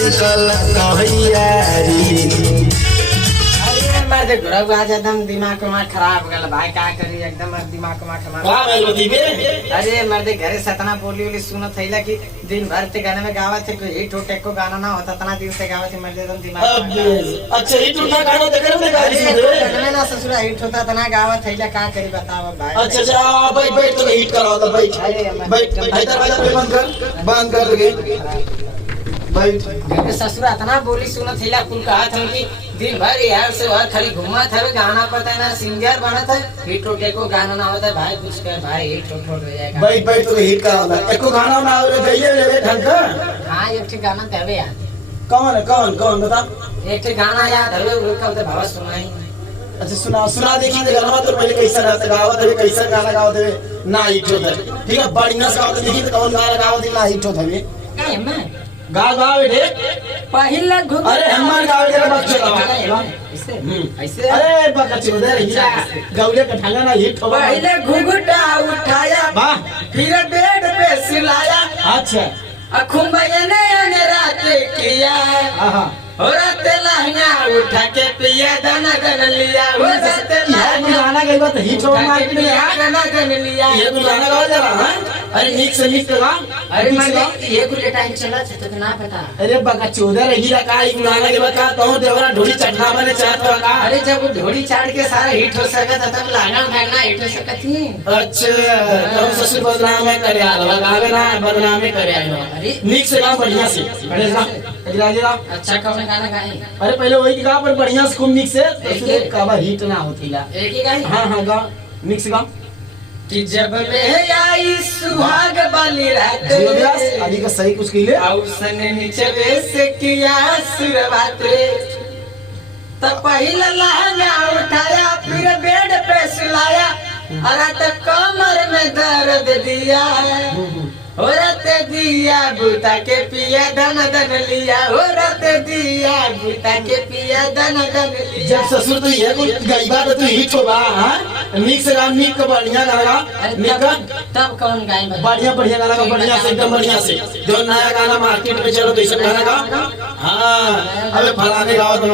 कल तैयारी। मर्द घुरऊ आज एकदम दिमाग खराब गल भाई का करी एकदम दिमाग खराब। अरे मर्द घरे सतना बोली बोली सुनत थैला कि दिन भर ते गाने में गावत थे कोई हिट होटे को गाना ना होता तना दिन से गावत थे मर्द एकदम दिमाग। अच्छा हिट होता गाना देखे में गा दी गाने ना ससुरा हिट होता तना गावत थैला का करी बताओ भाई। अच्छा अच्छा भाई बैठ तो हिट कराओ तो बैठ बैठ दरवाजा पे बंद कर लगे भाई। ससुरा तना बोली सुनत थैला कुल कहा था कि दिन भर यार से वहां खाली घुमा था गाना पता ना सिंगर बना था हिट होटे को गाना ना होता भाई कुछ कर भाई हिट हो जाएगा। बैठ बैठ तो हिट कराओ एको गाना ना आवे गइए ले ढंग का। हां एक ठे गाना देवे यार। कौन बता। एक ठे गाना याद हवे वो कल तो भावा सुनाई। अच्छा सुना देखी तो गाना तो पहले कैसा रहता गावत है कैसा गाना गावत है ना हिट होता ठीक है बढ़िया से गावत देखी तो कौन गाना गावत ना हिट होता है काहे मैं गा बेटे पहला घुट। अरे हमार गावे के बच्चे ऐसे ऐसे अरे बच्चे उधर गौले का ढंगा ना हिट होगा। पहले घुघुटा उठाया वाह फिर बेड पे सिलाया अच्छा अखुंबया ने रात किया हां और रात लहंगा उठा के पिया दाना गन लिया वो रात गाना गई बात हिट होगा मार्केट में दाना गन लिया ये गाना गा जा रहा है। अरे नीक से नीक गा। अरे मैं ये कुल टाइम चला तो ना पता। अरे बका चौधर रही का एक गाना के बता तो देवरा ढोली चढ़ना बने चाहत का। अरे जब ढोली चाड़ के सारा हिट हो सकता तब लहंगा भागना हिट हो सकती। अच्छा तुम ससुर बदनाम में करे आलवा गावे ना बदनाम में करे आलवा। अरे नीक से गा बढ़िया से अरे गा अच्छा कौन गाना गाए। अरे पहले वही गा पर बढ़िया से खूब नीक से तो काबा हिट ना होतीला। एक ही गाए। हां गा नीक से गा कि जब मैं आई सुहाग वाली रात अभी का सही कुछ कहिले औसन नीचे से किया सुरवात तब पहला लहंगा उठाया फिर बेड पे सुलाया अरे तो कमर में दर्द दिया औरत दिया बूता के पिया धन धन लिया औरत दिया बूता के पिया धन धन लिया। जब ससुर तो ये कोई गईबा तो हिट होगा। हां नीक से गा नीक का बढ़िया गाना नीक का तब कौन गाए बढ़िया गाना का बढ़िया से एकदम बढ़िया से जो नया गाना मार्केट में चलो तो इसे गाना गा। हां अबे फलाने गाओ तुम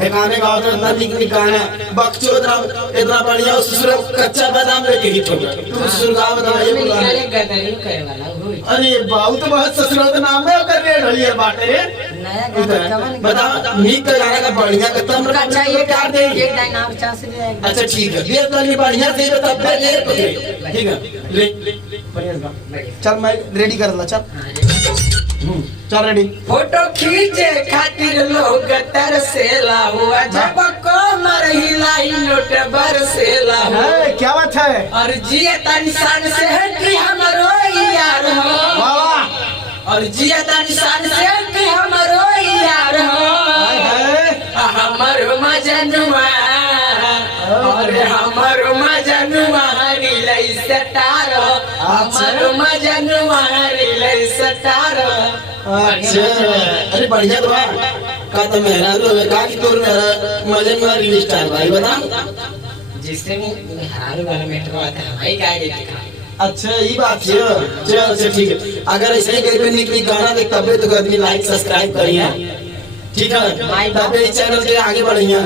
ढेकाने गाओ तो इतना नीक गाना बकचो इतना बढ़िया ससुर कच्चा बादाम लेके हिट हो गया। तू ससुर गाओ बता ये गदरी करे वाला अरे बाबू तो बहुत ससुराल का नाम है कर रे ढोलिया बाटे रे नया गाना बता नीक का गाना का बढ़िया का तुम अच्छा ये कर दे एक लाइन आप चाह से ले। अच्छा ठीक है ये तो नहीं बढ़िया दे तब ले ठीक है ले बढ़िया गा चल मैं रेडी कर ला चल चल रेडी। फोटो खींचे खातिर लोग तरसेला हुआ जब कमर हिलाई नोट बरसेला है क्या बात है। और जिया निशान से है कि हमरो यार हो और जिया निशान से है कि हमरो यार हो हमर मजनुआ और हमर मजनुआ रिलै सटार हमर मजनुआ रिलै सटार। अच्छा अरे बढ़िया तो का तो मेरा तो का की तोर मेरा मजन में रिलीज स्टार भाई बता जिससे मैं हारू वाला मेट को आता है भाई काय देखा। अच्छा ये बात है चल अच्छा ठीक है अगर ऐसे ही कहीं पे निकली गाना देख तब तो आदमी लाइक सब्सक्राइब करिए ठीक है तब इस चैनल के आगे बढ़िए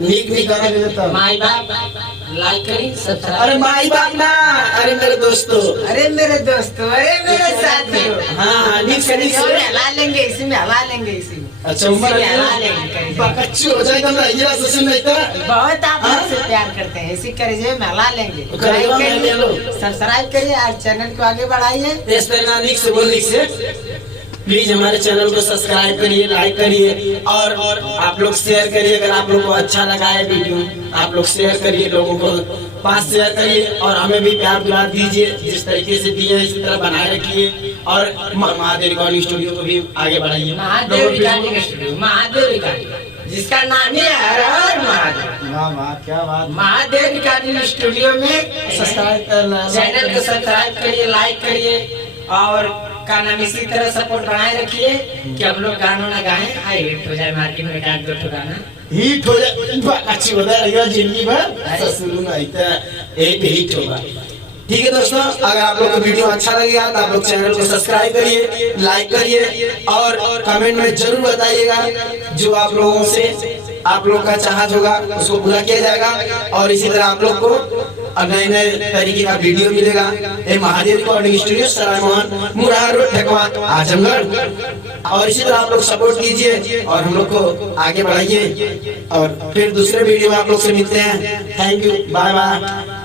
नीक गाना देता माय बाप लाइक करी सब्सक्राइब। अरे माई बाप ना अरे मेरे दोस्तों अरे मेरे मेरे साथियों हां नीक से हला लेंगे इसी में हला लेंगे इसी में। अच्छा उम्र हला लेंगे बकच्चू हो जाएगा ना ये सुन नहीं था बहुत आप हमसे प्यार करते हैं इसी करिए में हला लेंगे सब्सक्राइब करिए और चैनल को आगे बढ़ाइए। इस पे ना नीक से बोल नीक से प्लीज हमारे चैनल को सब्सक्राइब करिए लाइक करिए और आप लोग शेयर करिए अगर आप लोग को अच्छा लगा है वीडियो आप लोग शेयर करिए लोगों को पास शेयर करिए और हमें भी प्यार दुलार दीजिए जिस तरीके से दिए इसी तरह बनाए रखिए और महादेव रिकॉर्डिंग स्टूडियो को भी आगे बढ़ाइए। Mahadev recording studio Mahadev recording जिसका नाम ही है महादेव क्या बात महादेव रिकॉर्डिंग स्टूडियो में चैनल को सब्सक्राइब करिए लाइक करिए और का नाम इसी तरह सपोर्ट बनाए रखिए कि हम लोग गानों ना गाएं हिट हो जाए मार्केट में एक दो ठो गाना हिट हो जाए अच्छी बता रही है जिंदगी भर ससुर नहीं तो एक हिट होगा। ठीक है दोस्तों, अगर आप लोग को वीडियो अच्छा लगेगा तो आप लोग चैनल को सब्सक्राइब करिए, लाइक करिए और कमेंट में जरूर बताइएगा। जो आप लोगों से आप लोग का चाहत होगा उसको पूरा किया जाएगा। और इसी तरह आप लोग को नए नए तरीके का वीडियो मिलेगा। ये महादेव रिकॉर्डिंग स्टूडियो, सराय मोहन, मुरार रोड, ठेकवा, आजमगढ़। और इसी तरह आप लोग सपोर्ट कीजिए और हम लोग को आगे बढ़ाइए। और फिर दूसरे वीडियो में आप लोग से मिलते हैं। Thank you, bye bye.